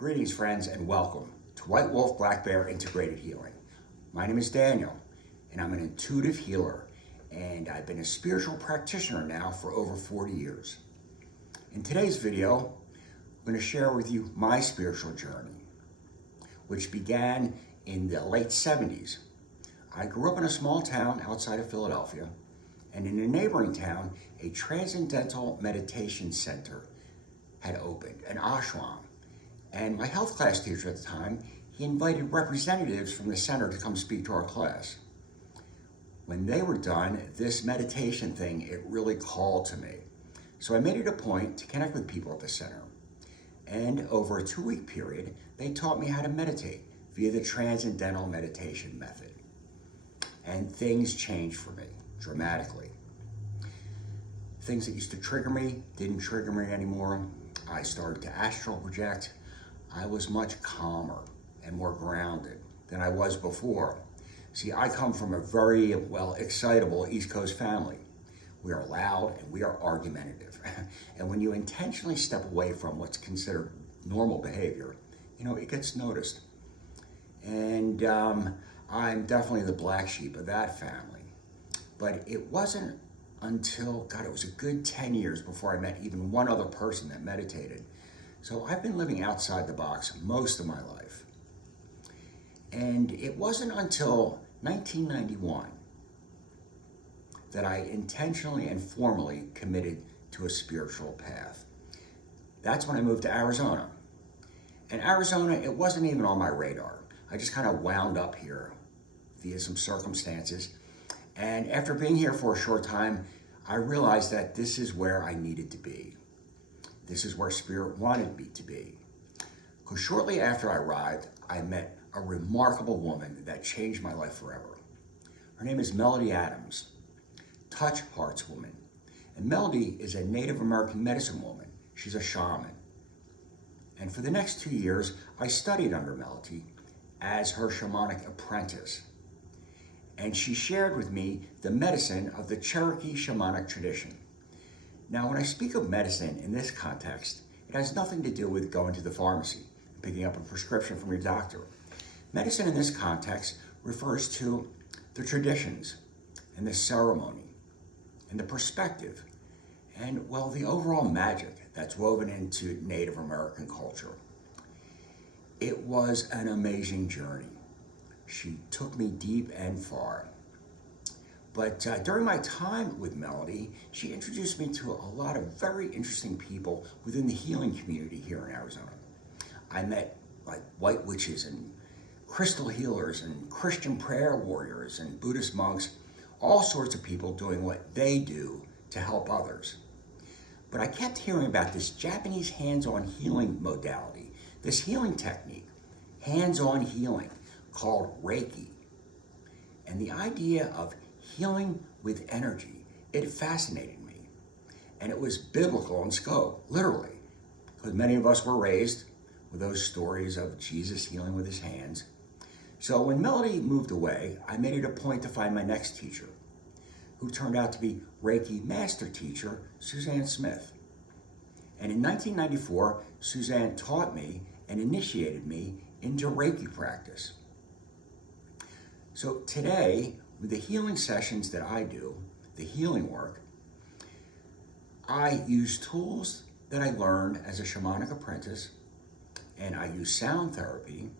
Greetings, friends, and welcome to White Wolf Black Bear Integrated Healing. My name is Daniel, and I'm an intuitive healer, and I've been a spiritual practitioner now for over 40 years. In today's video, I'm going to share with you my spiritual journey, which began in the late 70s. I grew up in a small town outside of Philadelphia, and in a neighboring town, a transcendental meditation center had opened, an ashram. And my health class teacher at the time, he invited representatives from the center to come speak to our class. When they were done, this meditation thing, it really called to me. So I made it a point to connect with people at the center. And over a 2-week period, they taught me how to meditate via the Transcendental Meditation method. And things changed for me dramatically. Things that used to trigger me didn't trigger me anymore. I started to astral project. I was much calmer and more grounded than I was before. See, I come from a very, excitable East Coast family. We are loud and we are argumentative. And when you intentionally step away from what's considered normal behavior, it gets noticed. And I'm definitely the black sheep of that family. But it wasn't until, it was a good 10 years before I met even one other person that meditated. So I've been living outside the box most of my life. And it wasn't until 1991 that I intentionally and formally committed to a spiritual path. That's when I moved to Arizona. And Arizona, it wasn't even on my radar. I just kind of wound up here via some circumstances. And after being here for a short time, I realized that this is where I needed to be. This is where Spirit wanted me to be. Because shortly after I arrived, I met a remarkable woman that changed my life forever. Her name is Melody Adams, Touch Hearts woman. And Melody is a Native American medicine woman. She's a shaman. And for the next 2 years, I studied under Melody as her shamanic apprentice. And she shared with me the medicine of the Cherokee shamanic tradition. Now, when I speak of medicine in this context, it has nothing to do with going to the pharmacy and picking up a prescription from your doctor. Medicine in this context refers to the traditions and the ceremony and the perspective and, the overall magic that's woven into Native American culture. It was an amazing journey. She took me deep and far. But during my time with Melody, she introduced me to a lot of very interesting people within the healing community here in Arizona. I met white witches and crystal healers and Christian prayer warriors and Buddhist monks, all sorts of people doing what they do to help others. But I kept hearing about this Japanese hands-on healing modality, this healing technique, hands-on healing called Reiki. And the idea of healing with energy, it fascinated me. And it was biblical in scope, literally, because many of us were raised with those stories of Jesus healing with his hands. So when Melody moved away, I made it a point to find my next teacher, who turned out to be Reiki master teacher, Suzanne Smith. And in 1994, Suzanne taught me and initiated me into Reiki practice. So today, with the healing sessions that I do, the healing work, I use tools that I learned as a shamanic apprentice, and I use sound therapy,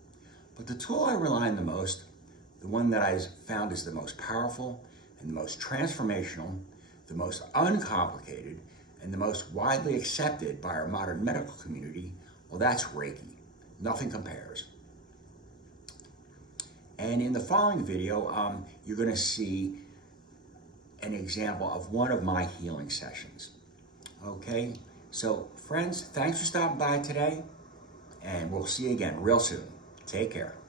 but the tool I rely on the most, the one that I found is the most powerful and the most transformational, the most uncomplicated, and the most widely accepted by our modern medical community, that's Reiki. Nothing compares. And in the following video, you're going to see an example of one of my healing sessions. Okay, so friends, thanks for stopping by today, and we'll see you again real soon. Take care.